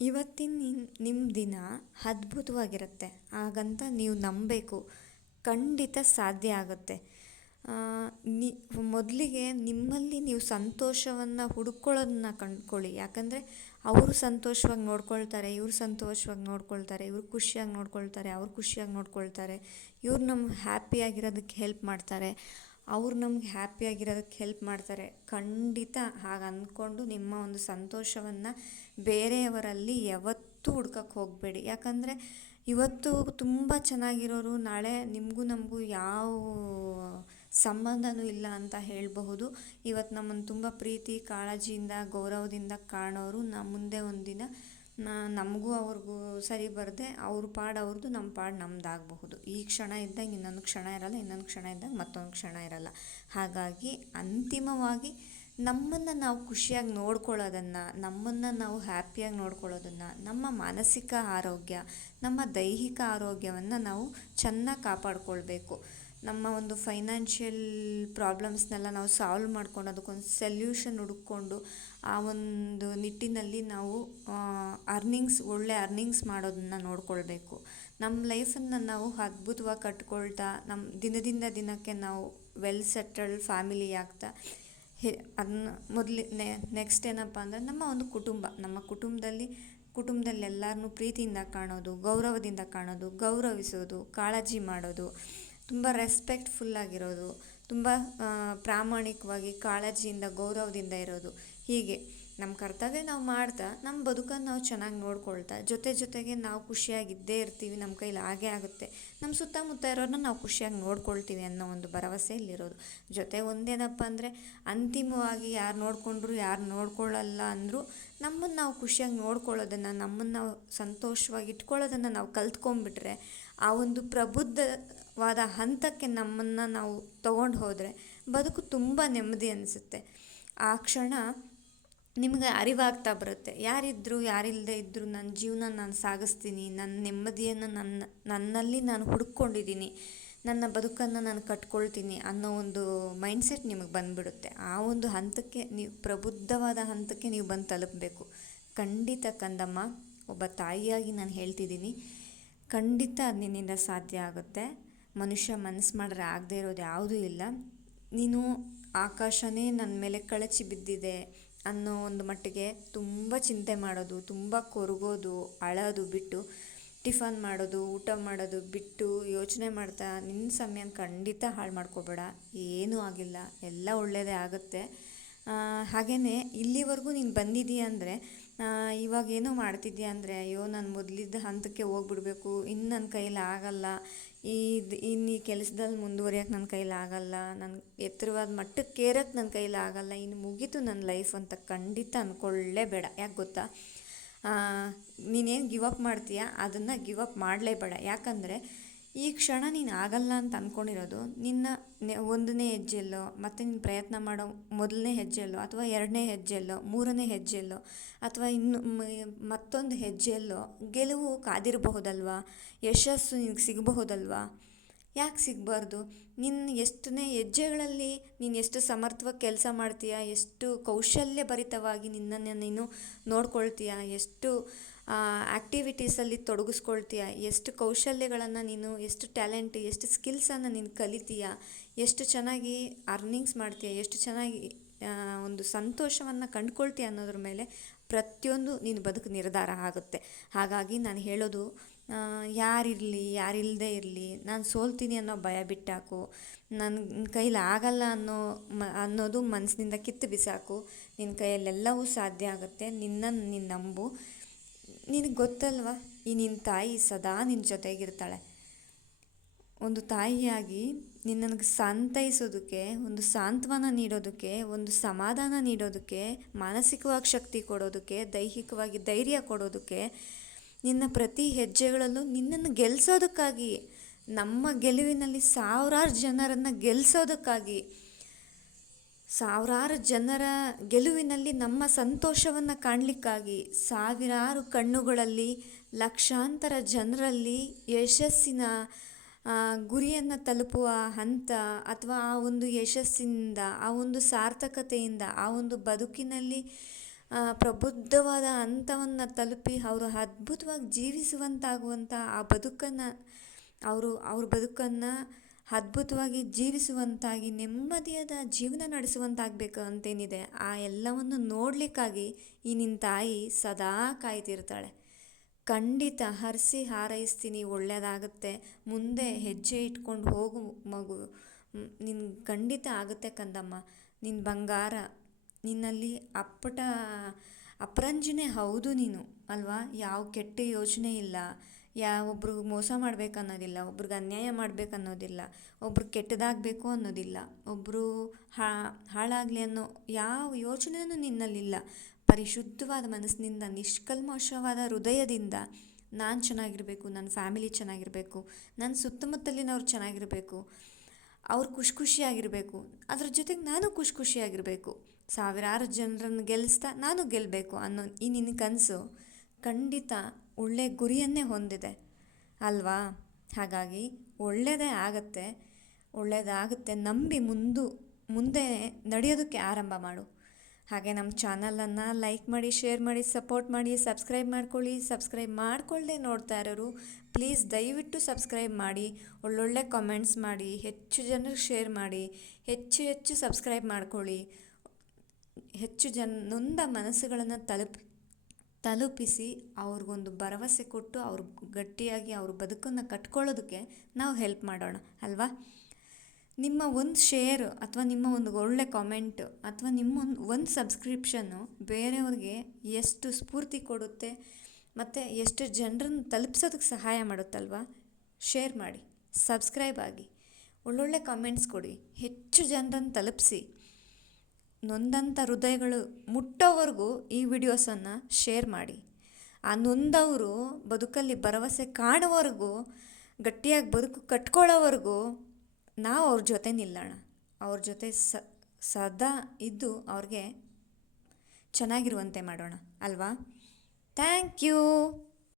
ಇವತ್ತಿನ ನಿಮ್ಮ ದಿನ ಅದ್ಭುತವಾಗಿರುತ್ತೆ ಹಾಗಂತ ನೀವು ನಂಬಬೇಕು. ಖಂಡಿತ ಸಾಧ್ಯ ಆಗುತ್ತೆ. ಆ, ನಿ ಮೊದಲಿಗೆ ನಿಮ್ಮಲ್ಲಿ ನೀವು ಸಂತೋಷವನ್ನು ಹುಡುಕೊಳ್ಳೋದನ್ನ ಕಂಡ್ಕೊಳ್ಳಿ. ಯಾಕಂದರೆ ಅವರು ಸಂತೋಷವಾಗಿ ನೋಡ್ಕೊಳ್ತಾರೆ, ಇವ್ರು ಸಂತೋಷವಾಗಿ ನೋಡ್ಕೊಳ್ತಾರೆ, ಇವ್ರು ಖುಷಿಯಾಗಿ ನೋಡ್ಕೊಳ್ತಾರೆ, ಅವ್ರು ಖುಷಿಯಾಗಿ ನೋಡ್ಕೊಳ್ತಾರೆ, ಇವ್ರು ನಮ್ಗೆ ಹ್ಯಾಪಿಯಾಗಿರೋದಕ್ಕೆ ಹೆಲ್ಪ್ ಮಾಡ್ತಾರೆ, ಅವ್ರು ನಮ್ಗೆ ಹ್ಯಾಪಿಯಾಗಿರೋದಕ್ಕೆ ಹೆಲ್ಪ್ ಮಾಡ್ತಾರೆ. ಖಂಡಿತ ಹಾಗೆ ಅಂದ್ಕೊಂಡು ನಿಮ್ಮ ಒಂದು ಸಂತೋಷವನ್ನು ಬೇರೆಯವರಲ್ಲಿ ಯಾವತ್ತೂ ಹುಡ್ಕಕ್ಕೆ ಹೋಗಬೇಡಿ. ಯಾಕಂದರೆ ಇವತ್ತು ತುಂಬ ಚೆನ್ನಾಗಿರೋರು ನಾಳೆ ನಿಮಗೂ ನಮಗೂ ಯಾವ ಸಂಬಂಧನೂ ಇಲ್ಲ ಅಂತ ಹೇಳಬಹುದು. ಇವತ್ತು ನಮ್ಮನ್ನು ತುಂಬ ಪ್ರೀತಿ ಕಾಳಜಿಯಿಂದ ಗೌರವದಿಂದ ಕಾಣೋರು ಮುಂದೆ ಒಂದಿನ ನಮಗೂ ಅವ್ರಿಗೂ ಸರಿ ಬರದೆ ಅವ್ರ ಪಾಡು ಅವ್ರದ್ದು ನಮ್ಮ ಪಾಡು ನಮ್ಮದಾಗಬಹುದು. ಈ ಕ್ಷಣ ಇದ್ದಾಗ ಇನ್ನೊಂದು ಕ್ಷಣ ಇರಲ್ಲ, ಇನ್ನೊಂದು ಕ್ಷಣ ಇದ್ದಾಗ ಮತ್ತೊಂದು ಕ್ಷಣ ಇರಲ್ಲ. ಹಾಗಾಗಿ ಅಂತಿಮವಾಗಿ ನಮ್ಮನ್ನು ನಾವು ಖುಷಿಯಾಗಿ ನೋಡ್ಕೊಳ್ಳೋದನ್ನು, ನಮ್ಮನ್ನು ನಾವು ಹ್ಯಾಪಿಯಾಗಿ ನೋಡ್ಕೊಳ್ಳೋದನ್ನು, ನಮ್ಮ ಮಾನಸಿಕ ಆರೋಗ್ಯ, ನಮ್ಮ ದೈಹಿಕ ಆರೋಗ್ಯವನ್ನು ನಾವು ಚೆನ್ನಾಗಿ ಕಾಪಾಡ್ಕೊಳ್ಬೇಕು. ನಮ್ಮ ಒಂದು ಫೈನಾನ್ಷಿಯಲ್ ಪ್ರಾಬ್ಲಮ್ಸ್ನೆಲ್ಲ ನಾವು ಸಾಲ್ವ್ ಮಾಡ್ಕೊಂಡು ಅದಕ್ಕೊಂದು ಸೊಲ್ಯೂಷನ್ ಹುಡುಕ್ಕೊಂಡು ಆ ಒಂದು ನಿಟ್ಟಿನಲ್ಲಿ ನಾವು ಒಳ್ಳೆ ಅರ್ನಿಂಗ್ಸ್ ಮಾಡೋದನ್ನು ನೋಡ್ಕೊಳ್ಬೇಕು. ನಮ್ಮ ಲೈಫನ್ನು ನಾವು ಅದ್ಭುತವಾಗಿ ಕಟ್ಕೊಳ್ತಾ ನಮ್ಮ ದಿನದಿಂದ ದಿನಕ್ಕೆ ನಾವು ವೆಲ್ ಸೆಟಲ್ಡ್ ಫ್ಯಾಮಿಲಿ ಆಗ್ತಾ ಅದನ್ನ ನೆಕ್ಸ್ಟ್ ಏನಪ್ಪ ಅಂದರೆ ನಮ್ಮ ಒಂದು ನಮ್ಮ ಕುಟುಂಬದಲ್ಲಿ ಎಲ್ಲರನ್ನೂ ಪ್ರೀತಿಯಿಂದ ಕಾಣೋದು, ಗೌರವದಿಂದ ಕಾಣೋದು, ಗೌರವಿಸೋದು, ಕಾಳಜಿ ಮಾಡೋದು, ತುಂಬ ರೆಸ್ಪೆಕ್ಟ್ಫುಲ್ಲಾಗಿರೋದು, ತುಂಬ ಪ್ರಾಮಾಣಿಕವಾಗಿ ಕಾಳಜಿಯಿಂದ ಗೌರವದಿಂದ ಇರೋದು. ಹೀಗೆ ನಮ್ಮ ಕರ್ತವ್ಯ ನಾವು ಮಾಡ್ತಾ ನಮ್ಮ ಬದುಕನ್ನು ನಾವು ಚೆನ್ನಾಗಿ ನೋಡ್ಕೊಳ್ತಾ ಜೊತೆಗೆ ನಾವು ಖುಷಿಯಾಗಿದ್ದೇ ಇರ್ತೀವಿ. ನಮ್ಮ ಕೈಲಿ ಹಾಗೇ ಆಗುತ್ತೆ. ನಮ್ಮ ಸುತ್ತಮುತ್ತ ಇರೋರನ್ನ ನಾವು ಖುಷಿಯಾಗಿ ನೋಡ್ಕೊಳ್ತೀವಿ ಅನ್ನೋ ಒಂದು ಭರವಸೆ ಇಲ್ಲಿರೋದು. ಒಂದೇನಪ್ಪ ಅಂದರೆ ಅಂತಿಮವಾಗಿ ಯಾರು ನೋಡಿಕೊಂಡ್ರು ಯಾರು ನೋಡ್ಕೊಳ್ಳಲ್ಲ ಅಂದರೂ ನಮ್ಮನ್ನು ನಾವು ಖುಷಿಯಾಗಿ ನೋಡ್ಕೊಳ್ಳೋದನ್ನು, ನಮ್ಮನ್ನು ನಾವು ಸಂತೋಷವಾಗಿ ಇಟ್ಕೊಳ್ಳೋದನ್ನು ನಾವು ಕಲ್ತ್ಕೊಂಡ್ಬಿಟ್ರೆ ಆ ಒಂದು ಪ್ರಬುದ್ಧವಾದ ಹಂತಕ್ಕೆ ನಮ್ಮನ್ನು ನಾವು ತೊಗೊಂಡು ಹೋದರೆ ಬದುಕು ತುಂಬ ನೆಮ್ಮದಿ ಅನಿಸುತ್ತೆ. ಆ ಕ್ಷಣ ನಿಮಗೆ ಅರಿವಾಗ್ತಾ ಬರುತ್ತೆ, ಯಾರಿದ್ದರೂ ಯಾರಿಲ್ಲದೆ ಇದ್ದರೂ ನನ್ನ ಜೀವನ ನಾನು ಸಾಗಿಸ್ತೀನಿ, ನನ್ನ ನೆಮ್ಮದಿಯನ್ನು ನನ್ನಲ್ಲಿ ನಾನು ಹುಡುಕೊಂಡಿದ್ದೀನಿ, ನನ್ನ ಬದುಕನ್ನು ನಾನು ಕಟ್ಕೊಳ್ತೀನಿ ಅನ್ನೋ ಒಂದು ಮೈಂಡ್ಸೆಟ್ ನಿಮಗೆ ಬಂದುಬಿಡುತ್ತೆ. ಆ ಒಂದು ಹಂತಕ್ಕೆ ನೀವು ಪ್ರಬುದ್ಧವಾದ ಹಂತಕ್ಕೆ ನೀವು ಬಂದು ತಲುಪಬೇಕು. ಖಂಡಿತ ಕಂದಮ್ಮ, ಒಬ್ಬ ತಾಯಿಯಾಗಿ ನಾನು ಹೇಳ್ತಿದ್ದೀನಿ, ಖಂಡಿತ ಅದು ನಿನ್ನಿಂದ ಸಾಧ್ಯ ಆಗುತ್ತೆ. ಮನುಷ್ಯ ಮನಸ್ಸು ಮಾಡಿದ್ರೆ ಆಗದೆ ಇರೋದು ಯಾವುದೂ ಇಲ್ಲ. ನೀನು ಆಕಾಶನೇ ನನ್ನ ಮೇಲೆ ಕಳಚಿ ಬಿದ್ದಿದೆ ಅನ್ನೋ ಒಂದು ಮಟ್ಟಿಗೆ ತುಂಬ ಚಿಂತೆ ಮಾಡೋದು, ತುಂಬ ಕೊರಗೋದು, ಅಳೋದು ಬಿಟ್ಟು ಟಿಫನ್ ಮಾಡೋದು, ಊಟ ಮಾಡೋದು ಬಿಟ್ಟು ಯೋಚನೆ ಮಾಡ್ತಾ ನಿನ್ನ ಸಮಯನ ಖಂಡಿತ ಹಾಳು ಮಾಡ್ಕೋಬೇಡ. ಏನೂ ಆಗಿಲ್ಲ, ಎಲ್ಲ ಒಳ್ಳೆಯದೇ ಆಗುತ್ತೆ. ಹಾಗೆಯೇ ಇಲ್ಲಿವರೆಗೂ ನೀನು ಬಂದಿದ್ದೀಯ ಅಂದರೆ, ಇವಾಗ ಏನೋ ಮಾಡ್ತಿದ್ದೀಯ ಅಂದರೆ, ಅಯ್ಯೋ ನಾನು ಮೊದಲಿದ್ದ ಹಂತಕ್ಕೆ ಹೋಗ್ಬಿಡ್ಬೇಕು, ಇನ್ನು ನನ್ನ ಕೈಲಿ ಆಗಲ್ಲ, ಇನ್ನು ಈ ಕೆಲಸದಲ್ಲಿ ಮುಂದುವರಿಯೋಕೆ ನನ್ನ ಕೈಲಿ ಆಗಲ್ಲ, ನನ್ನ ಎತ್ತರವಾದ ಮಟ್ಟಕ್ಕೆ ಏರೋಕ್ಕೆ ನನ್ನ ಕೈಲಿ ಆಗಲ್ಲ, ಇನ್ನು ಮುಗೀತು ನನ್ನ ಲೈಫ್ ಅಂತ ಖಂಡಿತ ಅಂದ್ಕೊಳ್ಳೇಬೇಡ. ಯಾಕೆ ಗೊತ್ತಾ, ನೀನೇನು ಗಿವ್ ಅಪ್ ಮಾಡ್ತೀಯ ಅದನ್ನು ಗಿವ್ ಅಪ್ ಮಾಡಲೇಬೇಡ. ಯಾಕಂದರೆ ಈ ಕ್ಷಣ ನೀನು ಆಗಲ್ಲ ಅಂತ ಅಂದ್ಕೊಂಡಿರೋದು ನಿನ್ನ ಒಂದನೇ ಹೆಜ್ಜೆಯಲ್ಲೋ, ಮತ್ತು ನೀನು ಪ್ರಯತ್ನ ಮಾಡೋ ಮೊದಲನೇ ಹೆಜ್ಜೆಯಲ್ಲೋ, ಅಥವಾ ಎರಡನೇ ಹೆಜ್ಜೆಯಲ್ಲೋ, ಮೂರನೇ ಹೆಜ್ಜೆಯಲ್ಲೋ, ಅಥವಾ ಇನ್ನು ಮತ್ತೊಂದು ಹೆಜ್ಜೆಯಲ್ಲೋ ಗೆಲುವು ಕಾದಿರಬಹುದಲ್ವಾ, ಯಶಸ್ಸು ನಿನಗೆ ಸಿಗಬಹುದಲ್ವಾ? ಯಾಕೆ ಸಿಗಬಾರ್ದು? ನಿನ್ನ ಎಷ್ಟನೇ ಹೆಜ್ಜೆಗಳಲ್ಲಿ ನೀನು ಎಷ್ಟು ಸಮರ್ಥವಾಗಿ ಕೆಲಸ ಮಾಡ್ತೀಯ, ಎಷ್ಟು ಕೌಶಲ್ಯಭರಿತವಾಗಿ ನಿನ್ನನ್ನು ನೀನು ನೋಡ್ಕೊಳ್ತೀಯ, ಎಷ್ಟು ಆ್ಯಕ್ಟಿವಿಟೀಸಲ್ಲಿ ತೊಡಗಿಸ್ಕೊಳ್ತೀಯ, ಎಷ್ಟು ಕೌಶಲ್ಯಗಳನ್ನು ನೀನು, ಎಷ್ಟು ಟ್ಯಾಲೆಂಟ್, ಎಷ್ಟು ಸ್ಕಿಲ್ಸನ್ನು ನೀನು ಕಲಿತೀಯ, ಎಷ್ಟು ಚೆನ್ನಾಗಿ ಅರ್ನಿಂಗ್ಸ್ ಮಾಡ್ತೀಯ, ಎಷ್ಟು ಚೆನ್ನಾಗಿ ಒಂದು ಸಂತೋಷವನ್ನು ಕಂಡುಕೊಳ್ತೀಯ ಅನ್ನೋದ್ರ ಮೇಲೆ ಪ್ರತಿಯೊಂದು ನೀನು ಬದುಕು ನಿರ್ಧಾರ ಆಗುತ್ತೆ. ಹಾಗಾಗಿ ನಾನು ಹೇಳೋದು, ಯಾರಿರಲಿ ಯಾರಿಲ್ಲದೆ ಇರಲಿ, ನಾನು ಸೋಲ್ತೀನಿ ಅನ್ನೋ ಭಯ ಬಿಟ್ಟಾಕು, ನನ್ನ ಕೈಲಿ ಆಗಲ್ಲ ಅನ್ನೋದು ಮನಸ್ಸಿನಿಂದ ಕಿತ್ತು ಬಿಸಾಕು. ನಿನ್ನ ಕೈಯಲ್ಲೆಲ್ಲವೂ ಸಾಧ್ಯ ಆಗುತ್ತೆ. ನಿನ್ನನ್ನು ನೀನು ನಂಬು. ನಿನಗೆ ಗೊತ್ತಲ್ವ, ಈ ನಿನ್ನ ತಾಯಿ ಸದಾ ನಿನ್ನ ಜೊತೆಗಿರ್ತಾಳೆ. ಒಂದು ತಾಯಿಯಾಗಿ ನಿನ್ನನ್ನು ಸಂತೈಸೋದಕ್ಕೆ, ಒಂದು ಸಾಂತ್ವನ ನೀಡೋದಕ್ಕೆ, ಒಂದು ಸಮಾಧಾನ ನೀಡೋದಕ್ಕೆ, ಮಾನಸಿಕವಾಗಿ ಶಕ್ತಿ ಕೊಡೋದಕ್ಕೆ, ದೈಹಿಕವಾಗಿ ಧೈರ್ಯ ಕೊಡೋದಕ್ಕೆ, ನಿನ್ನ ಪ್ರತಿ ಹೆಜ್ಜೆಗಳಲ್ಲೂ ನಿನ್ನನ್ನು ಗೆಲ್ಲಿಸೋದಕ್ಕಾಗಿ, ನಮ್ಮ ಗೆಲುವಿನಲ್ಲಿ ಸಾವಿರಾರು ಜನರನ್ನು ಗೆಲ್ಲಿಸೋದಕ್ಕಾಗಿ, ಸಾವಿರಾರು ಜನರ ಗೆಲುವಿನಲ್ಲಿ ನಮ್ಮ ಸಂತೋಷವನ್ನು ಕಾಣಲಿಕ್ಕಾಗಿ, ಸಾವಿರಾರು ಕಣ್ಣುಗಳಲ್ಲಿ ಲಕ್ಷಾಂತರ ಜನರಲ್ಲಿ ಯಶಸ್ಸಿನ ಗುರಿಯನ್ನು ತಲುಪುವ ಹಂತ, ಅಥವಾ ಆ ಒಂದು ಯಶಸ್ಸಿನಿಂದ, ಆ ಒಂದು ಸಾರ್ಥಕತೆಯಿಂದ, ಆ ಒಂದು ಬದುಕಿನಲ್ಲಿ ಪ್ರಬುದ್ಧವಾದ ಹಂತವನ್ನು ತಲುಪಿ ಅವರು ಅದ್ಭುತವಾಗಿ ಜೀವಿಸುವಂತಾಗುವಂಥ ಆ ಬದುಕನ್ನು ಅವ್ರ ಬದುಕನ್ನು ಅದ್ಭುತವಾಗಿ ಜೀವಿಸುವಂತಾಗಿ ನೆಮ್ಮದಿಯಾದ ಜೀವನ ನಡೆಸುವಂತಾಗಬೇಕು ಅಂತೇನಿದೆ, ಆ ಎಲ್ಲವನ್ನು ನೋಡಲಿಕ್ಕಾಗಿ ಈ ನಿನ್ನ ತಾಯಿ ಸದಾ ಕಾಯ್ತಿರ್ತಾಳೆ. ಖಂಡಿತ ಹರಿಸಿ ಹಾರೈಸ್ತೀನಿ, ಒಳ್ಳೆಯದಾಗುತ್ತೆ, ಮುಂದೆ ಹೆಜ್ಜೆ ಇಟ್ಕೊಂಡು ಹೋಗು ಮಗು, ನಿನ್ನ ಖಂಡಿತ ಆಗುತ್ತೆ ಕಂದಮ್ಮ, ನಿನ್ನ ಬಂಗಾರ, ನಿನ್ನಲ್ಲಿ ಅಪರಂಜಿನೇ ಹೌದು ನೀನು ಅಲ್ವಾ. ಯಾವ ಕೆಟ್ಟ ಯೋಚನೆ ಇಲ್ಲ, ಒಬ್ರಿಗೆ ಮೋಸ ಮಾಡಬೇಕನ್ನೋದಿಲ್ಲ, ಒಬ್ರಿಗೆ ಅನ್ಯಾಯ ಮಾಡಬೇಕನ್ನೋದಿಲ್ಲ, ಒಬ್ರು ಕೆಟ್ಟದಾಗಬೇಕು ಅನ್ನೋದಿಲ್ಲ, ಒಬ್ಬರು ಹಾಳಾಗಲಿ ಅನ್ನೋ ಯಾವ ಯೋಚನೆಯೂ ನಿನ್ನಲ್ಲಿಲ್ಲ. ಪರಿಶುದ್ಧವಾದ ಮನಸ್ಸಿನಿಂದ, ನಿಷ್ಕಲ್ಮಶವಾದ ಹೃದಯದಿಂದ ನಾನು ಚೆನ್ನಾಗಿರಬೇಕು, ನನ್ನ ಫ್ಯಾಮಿಲಿ ಚೆನ್ನಾಗಿರಬೇಕು, ನನ್ನ ಸುತ್ತಮುತ್ತಲಿನವ್ರು ಚೆನ್ನಾಗಿರಬೇಕು, ಅವ್ರು ಖುಷಿಯಾಗಿರಬೇಕು, ಅದ್ರ ಜೊತೆಗೆ ನಾನು ಖುಷಿಯಾಗಿರಬೇಕು, ಸಾವಿರಾರು ಜನರನ್ನು ಗೆಲ್ಲಿಸ್ತಾ ನಾನು ಗೆಲ್ಲಬೇಕು ಅನ್ನೋ ಈ ನಿನ್ನ ಕನಸು ಖಂಡಿತ ಒಳ್ಳೆಯ ಗುರಿಯನ್ನೇ ಹೊಂದಿದೆ ಅಲ್ವಾ. ಹಾಗಾಗಿ ಒಳ್ಳೆಯದಾಗುತ್ತೆ ನಂಬಿ ಮುಂದೆ ನಡೆಯೋದಕ್ಕೆ ಆರಂಭ ಮಾಡು. ಹಾಗೆ ನಮ್ಮ ಚಾನಲನ್ನು ಲೈಕ್ ಮಾಡಿ, ಶೇರ್ ಮಾಡಿ, ಸಪೋರ್ಟ್ ಮಾಡಿ, ಸಬ್ಸ್ಕ್ರೈಬ್ ಮಾಡ್ಕೊಳ್ಳಿ. ಸಬ್ಸ್ಕ್ರೈಬ್ ಮಾಡ್ಕೊಳ್ಳದೆ ನೋಡ್ತಾ ಇರೋರು ಪ್ಲೀಸ್ ದಯವಿಟ್ಟು ಸಬ್ಸ್ಕ್ರೈಬ್ ಮಾಡಿ, ಒಳ್ಳೊಳ್ಳೆ ಕಾಮೆಂಟ್ಸ್ ಮಾಡಿ, ಹೆಚ್ಚು ಜನರಿಗೆ ಶೇರ್ ಮಾಡಿ, ಹೆಚ್ಚು ಸಬ್ಸ್ಕ್ರೈಬ್ ಮಾಡ್ಕೊಳ್ಳಿ. ಹೆಚ್ಚು ನೊಂದ ಮನಸ್ಸುಗಳನ್ನು ತಲುಪಿಸಿ ಅವ್ರಿಗೊಂದು ಭರವಸೆ ಕೊಟ್ಟು ಅವ್ರು ಗಟ್ಟಿಯಾಗಿ ಅವ್ರ ಬದುಕನ್ನು ಕಟ್ಕೊಳ್ಳೋದಕ್ಕೆ ನಾವು ಹೆಲ್ಪ್ ಮಾಡೋಣ ಅಲ್ವಾ. ನಿಮ್ಮ ಒಂದು ಶೇರ್ ಅಥವಾ ನಿಮ್ಮ ಒಂದು ಒಳ್ಳೆ ಕಾಮೆಂಟ್ ಅಥವಾ ನಿಮ್ಮ ಒಂದು ಸಬ್ಸ್ಕ್ರಿಪ್ಷನ್ನು ಬೇರೆಯವ್ರಿಗೆ ಎಷ್ಟು ಸ್ಫೂರ್ತಿ ಕೊಡುತ್ತೆ ಮತ್ತು ಎಷ್ಟು ಜನರನ್ನು ತಲುಪಿಸೋದಕ್ಕೆ ಸಹಾಯ ಮಾಡುತ್ತಲ್ವ. ಶೇರ್ ಮಾಡಿ, ಸಬ್ಸ್ಕ್ರೈಬ್ ಆಗಿ, ಒಳ್ಳೊಳ್ಳೆ ಕಾಮೆಂಟ್ಸ್ ಕೊಡಿ, ಹೆಚ್ಚು ಜನರನ್ನು ತಲುಪಿಸಿ. ನೊಂದಂಥ ಹೃದಯಗಳು ಮುಟ್ಟೋವರೆಗೂ ಈ ವಿಡಿಯೋಸನ್ನು ಶೇರ್ ಮಾಡಿ. ಆ ನೊಂದವರು ಬದುಕಲ್ಲಿ ಭರವಸೆ ಕಾಣೋವರೆಗೂ, ಗಟ್ಟಿಯಾಗಿ ಬದುಕು ಕಟ್ಕೊಳ್ಳೋವರೆಗೂ ನಾವು ಅವ್ರ ಜೊತೆ ನಿಲ್ಲೋಣ. ಅವ್ರ ಜೊತೆ ಸದಾ ಇದ್ದು ಅವ್ರಿಗೆ ಚೆನ್ನಾಗಿರುವಂತೆ ಮಾಡೋಣ ಅಲ್ವಾ. Thank you.